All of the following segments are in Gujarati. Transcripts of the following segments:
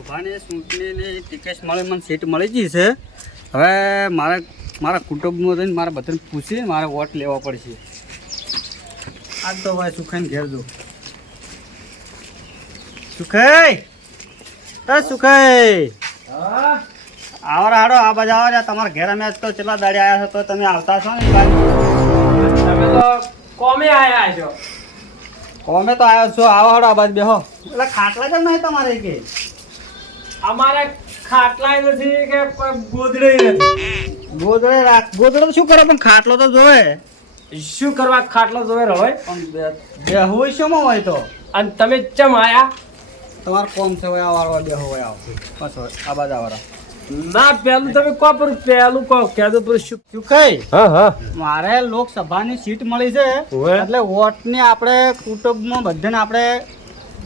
શોભાને ચૂંટણીની ટિકિટ મળે મને સીટ મળી ગઈ છે. હવે મારે મારા કુટુંબમાં જઈને મારે બધાને પૂછીને મારે વોટ લેવા પડશે. આજ તો ભાઈ સુખાઈને ઘેર જો. સુખાઈ! એ સુખાઈ! આવો હાડો આ બાજુ આવો રે તમારા ઘેર અમે તો કેટલા દાડે આવ્યા છો તો તમે આવતા છો ને ભાઈ તમે તો કોમે આયા છો? કોમે તો આવ્યો છો આવો હાડો આ બાજુ બેહો. એટલે ખાટલા જ નહીં તમારે કે? અમારે ખાટલાય નથી કે કોઈ ગોદડે નથી. ગોદડે રાખ ગોદડે તો શું કરે? પણ ખાટલો તો જોવે. શું કરવા ખાટલો જોવે હોય પણ બે- બેહવું શોમાં હોય તો. અને તમે ચમ આયા? તમાર કોમ છે હોય આવા બે હોય આવ. બસ આ બાજા આવરા ના પેલું તમે કો પર પેલું કો કેદો પર શું શું કઈ હા હા. મારે લોકસભાની સીટ મળી છે. એટલે વોટની આપણે કુટુંબમાં બધાને આપણે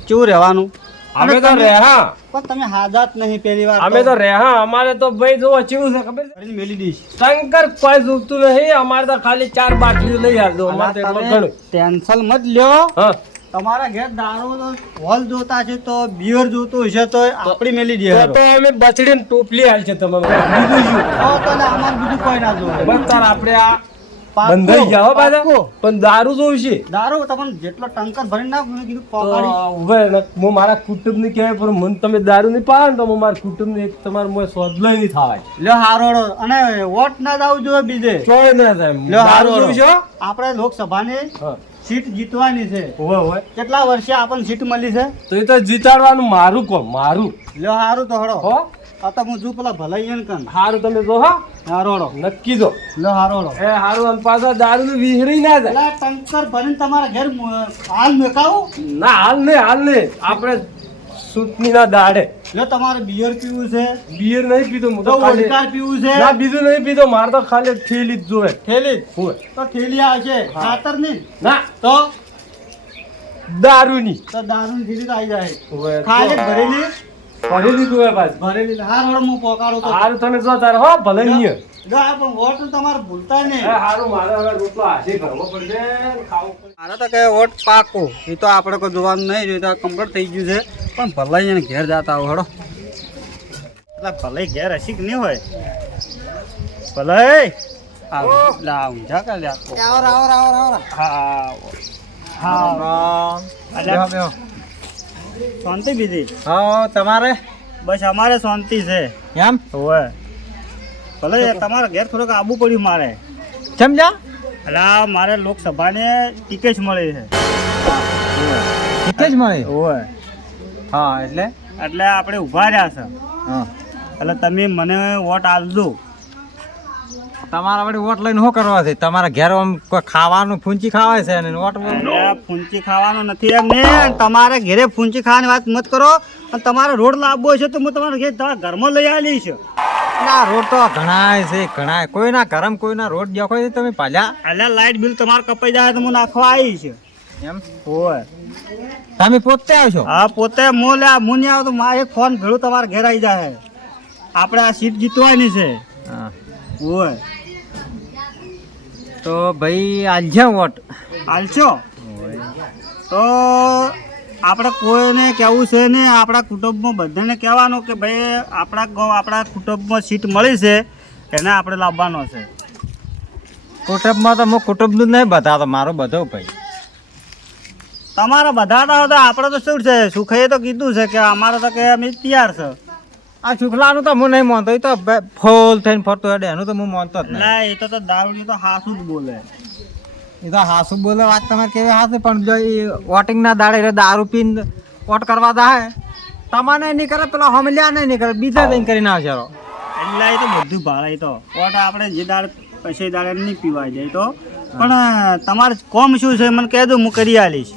કેવું રહેવાનું. અમે તો રેહા પણ તમે હાજાત નહીં પહેલી વાર અમે તો રેહા અમારે તો ભાઈ જો ચેવું છે ખબર છે? મેલી દીશ શંકર કોઈ જોતું નહીં. અમારે તો ખાલી ચાર બાટલીઓ લઈ આવજો અમારે તો એટલું ટેન્શન મત લ્યો. હા. તમારા ઘેર દારૂ હોલ જોતા છે તો બિયર જોતું હશે તો આપણી મેલી દે તો અમે બચડીને ટોપલી હાલ છે તમને બીજું શું? તો અમારે બીજું કોઈ ના જોવે. બસ તાર આપણે આ બંધાઈ જાવ પાછા. પણ દારૂ છે. દારૂ તમને જેટલો ટંકર ભરી ના કીધું પકાડી ને. હું મારા કુટુંબને કહેવાય પણ મને તમે દારૂ નહીં પાડો ને તો હું મારા કુટુંબને એક તમારે મોય સોદલોય નહીં થવાય. લ્યો હારોડો અને વોટ ના દાવ જોઈએ બીજે. ચોય ના થાય. લ્યો હારોડો? આપણે લોકસભાની સીટ જીતવાની છે. હોય હોય કેટલા વર્ષે આપણને સીટ મળી છે? તો એ તો જીતાડવાનું મારું કોમ મારું. લ્યો હારું તો હડો હો. આ તો હું જુ પેલા ભલાઈ ને કન હારું તમે જો હા. હારોડો નક્કી જો. લ્યો હારોડો એ હારું અન પાછા દારૂ વિહરી ના જાય. લા ટંકર ભરીને તમારા ઘેર હાલ મેકાવું? ના હાલ ને હાલ ને આપણે સૂટની ના દાડે. લે તમારે બિયર પીવું છે. બિયર નહીં પીતો હું તો તો ઓડકાર પીવું છે. ના બીજું નહીં પીતો મારે તો ખાલી થેલી જ જોવે. થેલી હોય તો થેલી આવશે ખાતરની ના. તો? દારૂની. તો દારૂની થેલી તો આવી જાય. ખાલી ભરેલી? ભરી દીધું હોય પાછું ભરેલી હારોડો હું પોકાડું તો. હારું તમે જો તારે હો ભલે નહીં જો પણ વોટ તમારે ભૂલતા નહીં. હારું મારે હવે રોટલો હાથે કરવો પડશે ખાવું પડશે. મારે તો કે વોટ પાકો. એ તો આપણે કોઈ જોવાનું નહીં જોઈએ તો કમ્પ્લીટ થઈ ગયું છે. પણ ભલાઈ એને ઘેર જતા આવો હડો. એટલે ભલાઈ ઘેર હશી કે નહીં હોય. ભલાઈ હા લા ઊંઝા કા લ્યા હા હા. અલ્યા, શાંતિ બીજી? હા તમારે? બસ અમારે શાંતિ છે. એમ? હોવે. ભલે તમારા ઘેર થોડુંક આબુ પડ્યું મારે. સમજા એટલે મારે લોકસભાને ટિકિટ મળી છે. જ મળી? હોવે. હા એટલે? એટલે આપણે ઊભા રહ્યા છે. હા. એટલે તમે મને વોટ આપજો. તમારા વળી વોટ લઈને શું કરવા છે? તમારા ઘેર આમ કોઈ ખાવાનું ફૂંચી ખાવાય છે અને એટલે ફૂંચી ખાવાનું નથી એમ ને. તમારે ઘરે ફૂંચી ખાવાની વાત મત કરો. અને તમારે રોડ લાવવો છે તો હું તમારા ઘેર તમારા ઘરમાં લઈ આવી છે ના રોડ તો ઘણાય છે ઘણાય. કોઈના ઘરમ કોઈના રોડ દેખો છે તમે પાલ્યા? એટલે લાઇટ બિલ તમારે કપાઈ જાય તો હું નાખવા આવી છે એમ? હોય તમે પોતે આવશો? હા પોતે મોલ્યા લે હું નહીં આવું તો મારે એક ફોન ભેળું તમારા ઘેર આવી જાય. આપણે આ સીટ જીતવાની છે. હા. હોય તો ભાઈ આલજે વોટ. હાલશો તો આપણે કોઈને કહેવું છે ને આપણા કુટુંબમાં બધાને કહેવાનું કે ભાઈ આપણા આપણા કુટુંબમાં સીટ મળી છે એને આપણે લાવવાનો છે. કુટુંબમાં તો હું કુટુંબનું નહીં બતાવતો મારો બધો ભાઈ. તમારા બધા તો આપણે તો શું છે? સુખે તો કીધું છે કે અમારે તો કે અમે તૈયાર છે. આ શુક્લાનું તો હું નહીં માનતો એ તો ફૂલ થઈને ફરતો હેડે એનું તો હું માનતો જ નહીં. ના એ તો તો દારૂડી તો હાસું જ બોલે. એ તો હાસુ બોલે વાત તમારે કેવી હાસે? પણ જો એ વોટિંગ ના દાડે એટલે દારૂ પીને વોટ કરવા દાહે તમારે નહીં કરે પેલા હમલ્યા નહીં કરે બીજા કઈ કરીને આવશે. એટલે એ તો બધું ભાડે એ તો. વોટ આપણે જે દાડ પૈસે દાડે નહીં પીવાય જાય તો. પણ તમારે કોમ શું છે મને કહેજો હું કરી આલીશ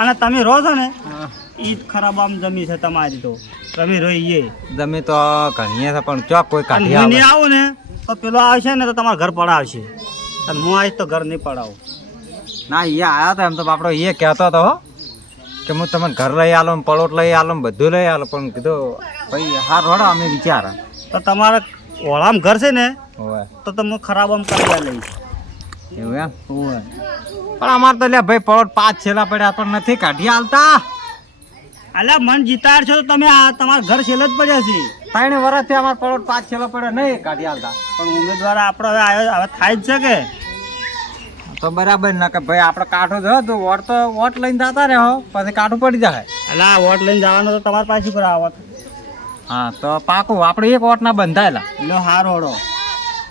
અને તમે રહો છો ને ઈ જ ખરાબ આમ જમી છે તમારી તો. તમે રહીએ તમે તો ઘણીએ છે પણ ચોક કોઈ કાઢી આવે. નહીં આવું ને તો પેલો આવશે ને તો તમારા ઘર પડાવશે. અને હું આવીશ તો ઘર નહીં પડાવું. ના એ આવ્યા હતા એમ તો આપણો એ કહેતો હતો હો કે હું તમને ઘર લઈ આલો પલોટ લઈ આલો બધું લઈ આલો પણ કીધું ભાઈ હાર રોડો અમે વિચાર. તો તમારા ઓળામ ઘર છે ને તો તમે ખરાબ આમ કરી લઈશ. એવું એમ? પણ અમારે તો લે ભાઈ પલોટ પાંચ છેલ્લા પડ્યા પણ નથી કાઢી હાલતા અલ્યા મન જીતાડશો તો તમે આ તમારા ઘર છેલ્લે જ પડ્યા છે. ત્રણ વર્ષથી અમાર પલોટ પાંચ છેલ્લો પડ્યો નહીં. કાઢી આવતા પણ ઉમેદવાર આપણો હવે આવ્યો હવે થાય જ છે કે? તો બરાબર ના કે ભાઈ આપણે કાઠો જ તો વોટ તો વોટ લઈને જતા રહે પછી કાઠું પડી જાય. અલા વોટ લઈને જવાનો તો તમારે પાસે પર આવત હા તો પાકું. આપણે એક વોટ ના બંધાયેલા. લો હારો હડો.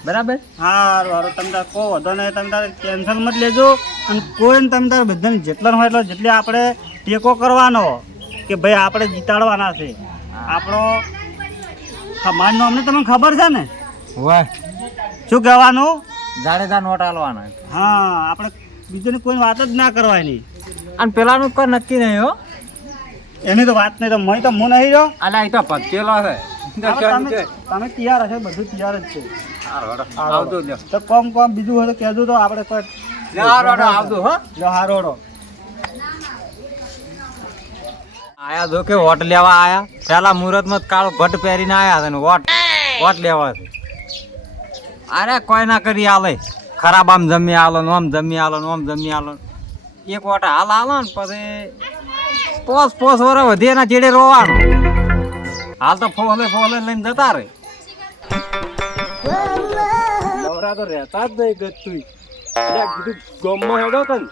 બરાબર? હારું હારું તમે તાર કહો વધો નહીં. તમે તારે ટેન્શન મત લેજો. અને કોઈ તમે તારે બધાને જેટલા હોય એટલો જેટલી આપણે ટેકો કરવાનો. કે ભાઈ આપણે જીતાડવાના છે. આપણો સમાજનો અમને તમને ખબર છે ને? વાહ શું કહેવાનું? જાડેજા નોટ આલવાના. હા આપણે બીજાની કોઈ વાત જ ના કરવાની. અને પેલાનું કોઈ નક્કી નહીં હો. એની તો વાત નહીં તો મય તો હું નહીં રહ્યો. અલ્યા એ તો ભટકેલો છે. તમે તૈયાર હશે બધું તૈયાર જ છે. આવજો તો કોમ કોમ બીજું હોય તો કહેજો તો આપણે કોઈ આવજો હો. હારોડો આયા જો કે વોટ લેવા આયા. પેલા મુહૂર્તમાં કાળો ભટ્ટ પહેરીને આયા છે ને વોટ. વોટ લેવા છે. અરે કોઈ ના કરી આલે ખરાબ આમ જમી આલો ને આમ જમી આલો ને આમ જમી આલો એક વોટ હાલ આલો ને પછી પોસ પોસ વરે વધે એના ચેડે રોવાનું. હાલ તો ફોલે ફોલે લઈને જતા રે નવરા તો રહેતા જ નહીં ગતું કીધું ગમમાં હેડો તને.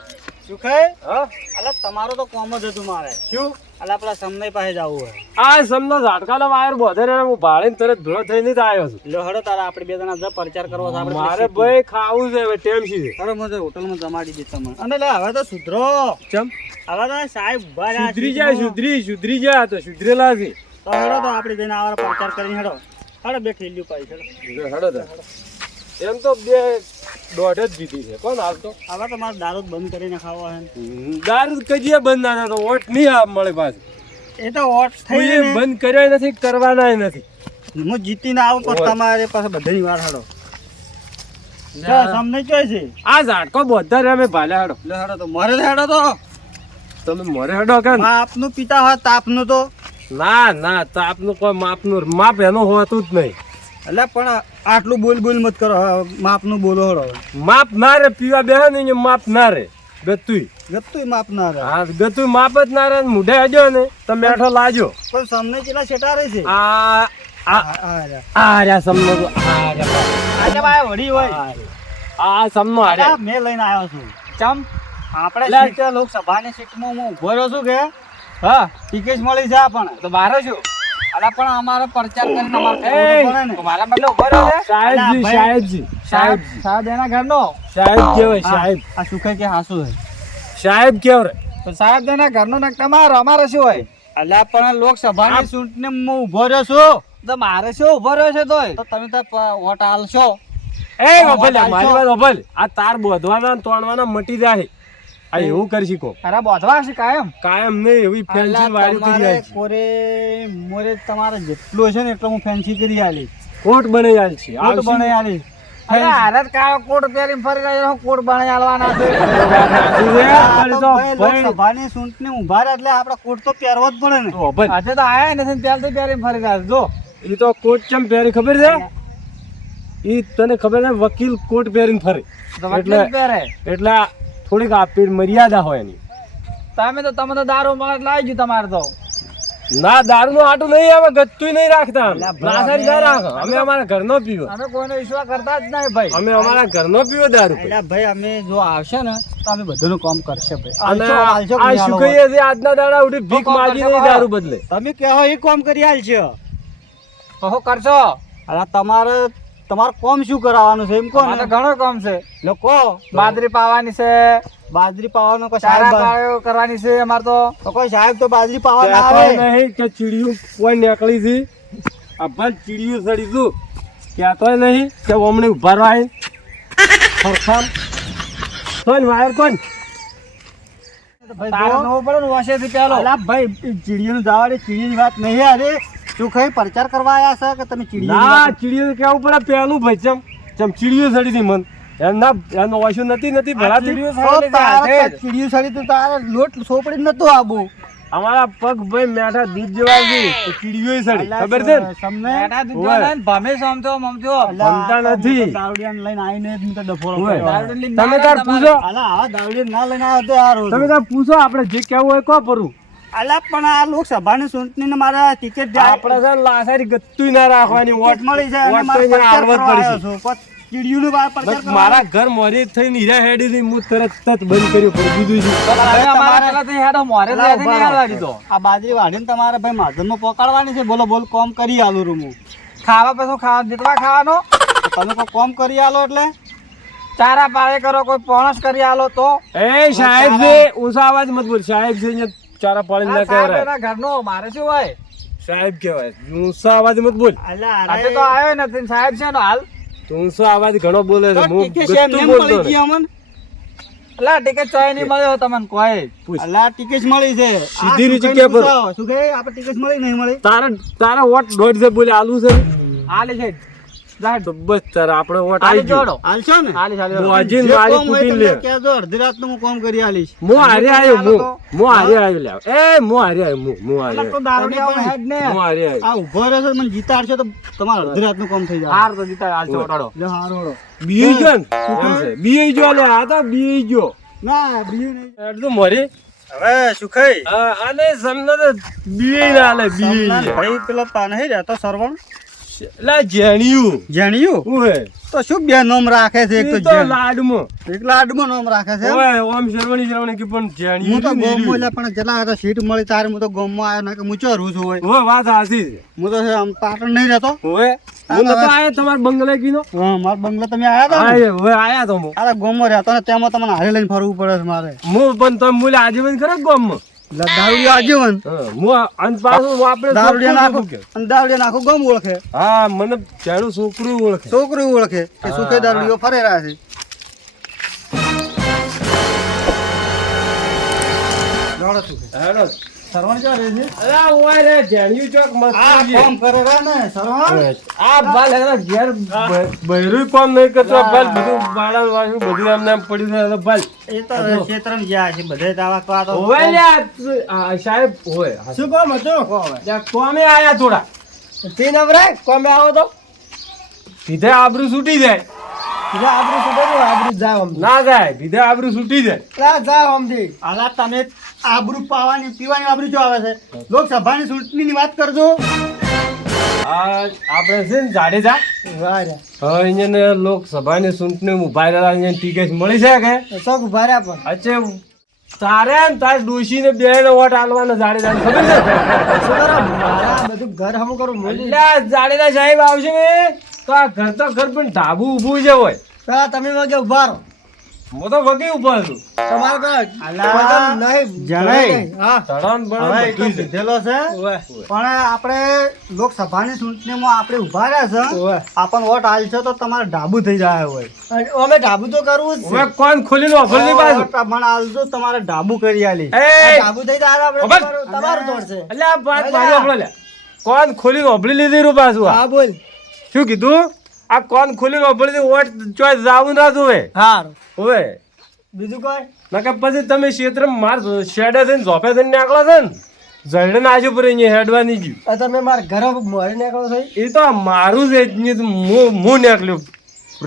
શું ખાય? હા? અલા તમારો તો કોમ જ હતું મારે. શું? અલા પેલા સમય પાસે જવું હોય. આ સમનો ઝાટકાનો વાયર બોધે ને હું ભાળીને તરત ભેળો થઈને જ આવ્યો છું. લો હડો તારા આપણે બે જણા જ પ્રચાર કરવો છે આપણે મારે ભાઈ ખાવું છે હવે ટેમ છે. મને હોટલમાં જમાડી દે તમે અને લે હવે તો સુધરો. ચમ? હવે તો સાહેબ ઊભા રહ્યા સુધરી જાય સુધરી સુધરી જાય તો સુધરેલા છે. તો હડો તો આપણે જઈને આવા પ્રચાર કરીને હડો હડો બે ઠેલ્યું પાઈ હડો હેડો તો એમ તો બે દોઢ જ જીતી છે. કોણ હાલ તો હવે તો મારે દારૂ બંધ કરીને ખાવો હે દારૂ કજીએ બંધ ના તો વોટ નહીં આ મળે પાછું. એ તો વોટ થઈ બંધ કર્યા નથી કરવાના નથી. હું જીતીને આવું પણ તમારે પાસે બધાની વાર હડો તમને જોઈ છે? આ ઝાડકો બધા રે અમે ભાલ્યા હાડો. લે હડો તો મરે હાડો તો. તમે મરે હાડો કે આપનું પિતા હોત તાપનું તો. ના ના તાપનું કોઈ માપનું માપ એનું હોતું જ નહીં. એટલે પણ આટલું બોલ બોલ મત કરો માપનું બોલો હળો. માપ ના રે પીવા બે ને માપ ના રે. ગતુંય ગતુઈ માપ ના રે. હા ગતુઈ માપ જ ના રે ને મુઢે આજો ને તમે બેઠો લાજો. પણ સમને કેટલા છેટા રહે છે? આ આ આ- આ રહ્યા. આ રહ્યા સમનો તો આ રહ્યા. આજે ભાઈ વડી હોય. આ સમનો આ મે લઈને આવ્યો છું. ચમ આપણે. સીટ લોકસભાની સીટમાં હું ઊભો રહ્યો છું કે? હા ટિકિટ મળી છે પણ તો મારો છું. અલા પણ અમારો પ્રચાર કરીને અમારે એ, પડે ને. તો મારા બદલે ઊભો રહ્યો સાહેબજી સાહેબજી સાહેબ સાહેબજી. સાહેબ એના ઘરનો? સાહેબ કેવાય હા, સાહેબ. આ સુખે કે હાસુ છે સાહેબ તો સાહેબ એના ઘરનો નક તમારો અમારે શું હોય? અલ્યા પણ લોકસભાની ચૂંટણી હું ઊભો રહ્યો છું. તો મારે શું ઊભો રહ્યો છે તોય? તો તમે તો વોટ આલશો. એ ઓભલ મારી વાત ઓભલ આ તાર બોધવાના ને તોડવાના મટી જાય. આ એવું કરી શીખો અરે બોધવા છે કાયમ. કાયમ નહીં એવી ફેન્સી વાળી કરી આલી કોરે મોરે તમારે જેટલું છે ને એટલું હું ફેન્સી કરી આલી કોટ બનાવી આલી છે કોટ. બનાવી આલી અરે હાલત કાળો કોટ પહેરીને ફરી રહ્યો કોટ બનાવી આલવાના છે. લોકસભાની ચૂંટણી ઊભા રહ્યા એટલે આપણે કોટ તો પહેરવો જ પડે ને. આજે તો આયા નથી પહેલ તો પહેરીને ફરી રહ્યા. જો. એ તો કોટ ચમ પહેરી ખબર છે? એ તને ખબર છે વકીલ કોટ પહેરીને ફરે. એટલે પહેરે. એટલે થોડીક આપી મર્યાદા હોય એની. તમે તો તમે તો દારૂ મળે લાવી ગયું તમારે તો. ના દારૂ નું આટું નહીં અમે ગચ્ચું નહીં રાખતા અમે. ના રાખો. અમારા ઘરનો પીવો. અમે કોઈનો વિશ્વાસ કરતા જ નહીં ભાઈ. અમે અમારા ઘરનો પીવો દારૂ એટલે ભાઈ અમે જો આવશે ને તો અમે બધાનું કામ કરશે ભાઈ. અને આ શું કહીએ છે આજના દાડા ઉઠી ભીખ માગી નહીં દારૂ બદલે. તમે કહો એ કામ કરી હાલ છે કહો કરશો. અરે તમારે તમારે કોમ શું કરાવવાનું છે? એમ કહો ને. ઘણો કામ છે. લોકો બાજરી પાવાની છે. બાજરી પાવાનો કોઈ સાહેબ કરવાની છે અમારે તો. તો કોઈ સાહેબ તો બાજરી પાવા ના આવે. નહીં કે ચીડિયું કોઈ નીકળી છે. આ ભલ ચીડિયું સડીશું તું કહેતોય નહીં કે હમણાં ઊભા રહો. કોણ વાયર કોણ ભાઈ નવો પડે ને ભાઈ ચીડીયું જવા દે ચીડીની વાત નહીં અરે શું કઈ પ્રચાર કરવા આવ્યા છે કે તમે ચીડીયું ના ચીડિયું કેવું પડે પેલું ભાઈ ચમ ચમ ચીડિયું સડી હતી મન. એમ ના એનો ઓછું નથી નથી ભલા ચીડિયું સડી. ચીડીયું સડી તો તારે લોટ સોપડી નતો આબો. અમારા પગ ભાઈ મેઠા દૂધ જેવા છે તો સડી. ખબર છે તમને મેઠા દીધો ને ભામે સમજો મમજો અલા, ગમતા આ તો નથી. દાવડિયાને લઈને આવીને જ તો લઈને તમે તાર પૂછો. અલા, આ દાવડિયા ના લઈને આવ્યો તો હારું તમે તાર પૂછો આપણે જે કહેવું હોય કો પરું. અલા પણ આ લોકસભાની ચૂંટણીને મારે ટિકિટ જાય. આપણે છે લાસારી ગત્તુય ના રાખવાની વોટ મળી જાય વોટ તો જ છું. મારા ઘર મોરી થઈને હીરા હેડી થી હું તરત જ બંધ કર્યું પણ દીધું તમારે- હેડો મોરે. આ બાજરી વાઢીને તમારે ભાઈ માધનમાં પોકાડવાની છે. બોલો બોલ કોમ કરી આલું રૂમ હું. ખાવા પછી ખાવા જેટલા ખાવાનો? તમે કોઈ કોમ કરી આલો એટલે? ચારા પાળે કરો કોઈ પોણસ કરી આલો તો? એ સાહેબ છે ઊંચા અવાજ મત બોલ સાહેબ છે અહીંયા ચારા પાડી ના કહેવાય. ઘરનો મારે શું હોય? સાહેબ કહેવાય. ઊંચા અવાજ મત બોલ. અલા, અરે, તો આવ્યો નથી. સાહેબ છે ને હાલ. તો ઊંચો અવાજ ઘણો બોલે છે. હું ગતું બોલતો ને. એટલે ટિકિટ ચોય નહીં મળ્યો તમને કોઈ. પૂછ. અલા, ટિકિટ મળી છે. સીધી રીતે સુખઈને કે પર. શું સુખે, આપણે ટિકિટ મળી નહીં મળી? તારા તારા વોટ દોઢ છે બોલે આલુ છે હાલે છે. બસ આપણે વોટ જોડો. ને? હું મારી કોમ હોય કૂટીને તમને અડધી રાતનું હું કોમ કરી આલીશ. હું હારે આવ્યો હું. હું હારે આવ્યો લે એ હું હારે આવ્યો હું હું હારે તો આવ્યો. દારૂડિયાઓને હેડ ને. હું હારે આવ્યો. આ ઊભો રહેશે મને જીતાડશે તો તમારે અડધી રાતનું કામ થઈ જાય. હાર તો જીતા હાલ ચોટાડો લે હારો હળો. બીએ ગયો ને એમ છે. લે આ તો બીએ ગયો ના બીજું નહીં. એટલે મરી. હવે સુખાઈ. અને સમને તો બીએ ના લે બીએ ભાઈ પેલો તા સરવણ. લે જેણિયું? તો શું બે નામ રાખે છે એક તો લાડમાં. એક લાડમો નામ રાખે છે ઓય ઓમ શરવણી શરવણી કે પણ હું તો સીટ મળી તારે હું તો ગોમમાં આવ્યો ને કે હું ચોરું છું હોય ઓય વાત સાચી છે. હું તો આમ પાટણ નહીં રહેતો. ઓય હું નતો આયો તમાર બંગલે કીનો. હા મારા બંગલે તમે આયા આય ઓય આયા તો હું. અરે ગોમમાં રહેતો ને તેમાં તમને હારે લઈને ફરવું પડે છે મારે. હું પણ તમે મૂલ્ય આજીવન ખરા ગામમાં? એટલે દારૂડિયો આજીવન હું અંત પાછું આપણે દારૂડિયા ચોખ્ખું અને દારૂડિયા નાખું ગમ ઓળખે. હા મને જાણું છોકરું ઓળખે. છોકરું ઓળખે કે સુખે દારૂડિયો ફરે રહ્યા છે. દોડો સુખે. સરવણ છે? ઓય રે જાણ્યું ચોક મસ્ત આ છે. કોમ કરે રહ્યા ને સરવણ? આ બાલ હેરા ઘેર બ- બૈરું કોમ કરતો બાલ બધું બાળા વાળું બધું એમને એમ પડ્યું છે એટલે બાલ. એ તો ક્ષેત્રમાં ગયા છે બધે દાવા કરવા તો ઓય લે આ તું- આ સાહેબ ઓય શું કામ હતું? ત્યાં કોમે આયા થોડા. તે નવરાય કોમે આવો તો? સીધે આબરૂ છૂટી જાય. એટલે આબરૂ સુધરી આબરૂ જાવ આમ. ના જાય સીધે આબરૂ છૂટી જાય. લા જાવ આમથી. આલા તમે આબરૂ પાવાની પીવાની આબરૂ જો આવે છે. લોકસભાની ચૂંટણીની વાત કરજો. આપણે છે ને જાડેજા? અહીંયા લોકસભાની ચૂંટણી ઊભા રહેલા અહીંયા ટિકિટ મળી છે કે? ચોક રહ્યા પણ. અચ્છા તારે ને ડોશી ને બે ને વોટ આલવાનો જાડેજા ખબર છે? બધું ઘર હમ કરું જાડેજા સાહેબ આવશે ને તો આ ઘર તો ઘર પણ ઢાબુ ઊભું છે હોય. તમે વાગે ઊભા રહો. હું તો વગી ઊભા છું. તમારે નહીં જણાય હા. તો બધું છે. કીધેલો છે? પણ આપણે લોકસભાની ચૂંટણીમાં આપણે ઊભા રહ્યા છે. આપણ વોટ આલશે તો તમારે ડાબુ થઈ જાય હોય. અમે ડાબુ તો કરવું હવે કોણની પાછું મને આલજો તમારે ડાબુ કરી આલી. એ! ડાબુ થઈ જાય ઓફર. તમારું દોડશે અલ્યા આ વાત મારી ઓફળો લે. કોણ ખોલીને ઓફળી લીધી રૂ પાછું આ? હા બોલ. શું કીધું? આ કોણ ખોલી લીધી? વોટ ચોઈસ જાવું ના જોવે હાર. હવે બીજું કોઈ? નકર પછી તમે ક્ષેત્ર માર શેડે થઈને ઝોપે થઈને નીકળો છે ને? જડે ના આજુ પર અહીંયા હેડવાની ગયું. તમે માર ઘરે મારે નીકળો છો? એ તો મારું જ હું હું નીકળ્યું.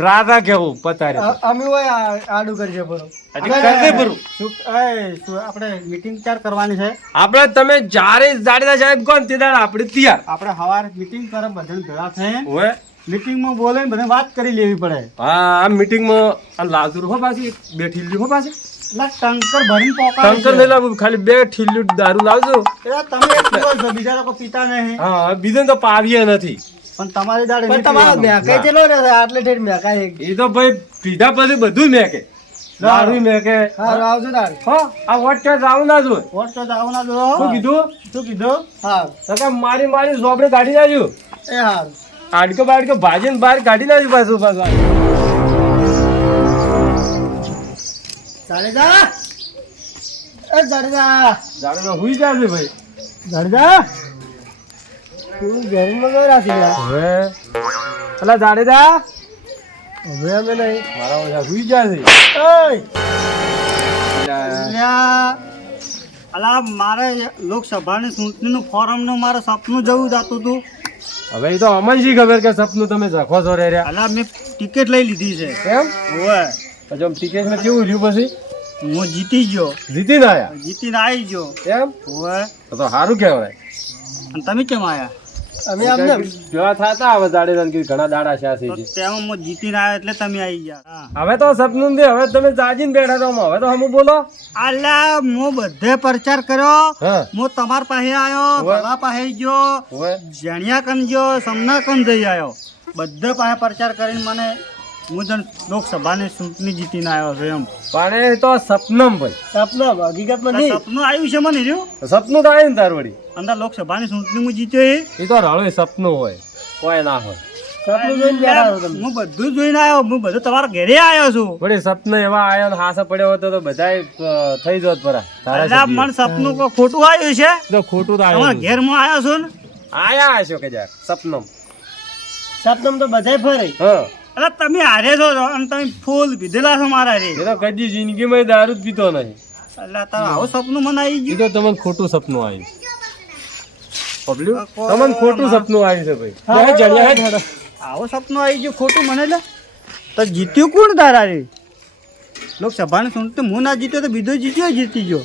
રાધા કેવું પતારે અમે હોય આડું કરજે બરો કરજે બરું. આપણે મીટિંગ ચાર કરવાની છે? આપણે તમે જ્યારે જાડેદા સાહેબ કોણ તે દાડ આપણે તૈયાર. આપણે સવારે મીટિંગ કરે બધા ભેગા થઈને. હવે મીટિંગમાં બોલે મને વાત કરી લેવી પડે. હા આ મીટિંગમાં આ લાજુર હો પાછી બે ઠીલ્યું હો પાછી. એટલે ટંકર ભરીને પોકાડે ટંકર નહીં લાવું ખાલી બે ઠીલ્યું દારૂ લાવજો. એટલે તમે એક છો બીજા લોકો પીતા નહીં. હા બીજું તો પાવીએ નથી. પણ તમારી દાડે પણ તમારો મેકાઈ ચેલો રહે આટલે ઠેઠ મેકાય એ તો ભાઈ પીધા પછી બધું મેકે. દારૂ મેકે. હારું આવજો તાર હો આ વોટ ક્યાં જાવું ના જાવ ના શું કીધું? શું કીધું? હા તો મારી મારી ઝોપડે કાઢી નાખ્યું. એ હારું. આડકો બાડકો ભાજીને બહાર કાઢી નાખ્યું પાછું પાછું. જાડેજા? એ જાડેજા. જાડેજા હુઈ જશે ભાઈ. જાડેજા? તું ઘરમાં ગયો રાશી હવે? અલા જાડેજા? હવે અમે નહીં. મારા ઓછા હુઈ અલ્યા અલા. મારે લોકસભાની ચૂંટણીનું ફોરમનું મારે સપનું જવું જાતું હતું હવે એ તો અમને શી ખબર કે સપનું તમે જખો છો રે અલા મેં ટિકિટ લઈ લીધી છે. કેમ ઓવે પછી આમ ટિકિટમાં કેવું રહ્યું પછી? હું જીતી ગયો. જીતીને આયા? જીતીને આવી ગયો. કેમ હોય તો સારું કહેવાય. અને તમે કેમ આવ્યા અમે આમને જોવા થાતા હવે જાડેજાને કીધું ઘણા દાડા છે તો તેમાં હું જીતી ના એટલે તમે આવી ગયા. હવે તો સપનું દે હવે તમે જાગીને બેઠા રહો હવે તો હમ બોલો. આલા હું બધે પ્રચાર કર્યો. મો હું તમાર પાસે આવ્યો હોય. ભલા પાસે ગયો. જણિયા કન ગયો સમના કન જઈ આવ્યો. બધે પાસે પ્રચાર કરીને મને હું તને લોકસભાની ચૂંટણી જીતીને આવ્યો છું એમ. પણ એ તો સપનમ ભાઈ. સપનું હકીકતમાં સપનું આવ્યું છે મને રહ્યું? સપનું તો આવ્યું ને તાર વળી. અંદર લોકસભાની ચૂંટણી હું જીત્યો એ. એ તો રળું સપનું હોય. કોઈ ના હોય. હું બધું જોઈને આવ્યો હું બધું તમારા ઘરે આવ્યો છું. વળી સપનું એવા આવ્યો ને હાસા પડ્યો હતો તો બધાય થઈ જોત પરા અલ્યા મને સપનું કોઈ ખોટું આવ્યું છે? તો ખોટું તો તમારા આવ્યું. ઘેરમાં આવ્યો છું ને? આયા હશો કે યાર સપનમ. સપનમ તો બધાય ફરે. હા. અરે તમે હારે છો અને તમે ફૂલ પીધેલા છો મારા રે. એ તો કદી જિંદગીમાં દારૂ જ પીતો નહીં. એટલે તારું આવું સપનું મને આવી ગયું? તો તમને ખોટું સપનું આવ્યું. પબ્લિક? તમને ખોટું સપનું આવ્યું છે ભાઈ. હા, જણ્યા હે. આવું સપનું આવી ગયું ખોટું મને લે. તો જીત્યું કોણ તારા રે? લોકસભાને ચૂંટણી હું ના જીત્યો તો બીજો જીત્યો જીતી ગયો.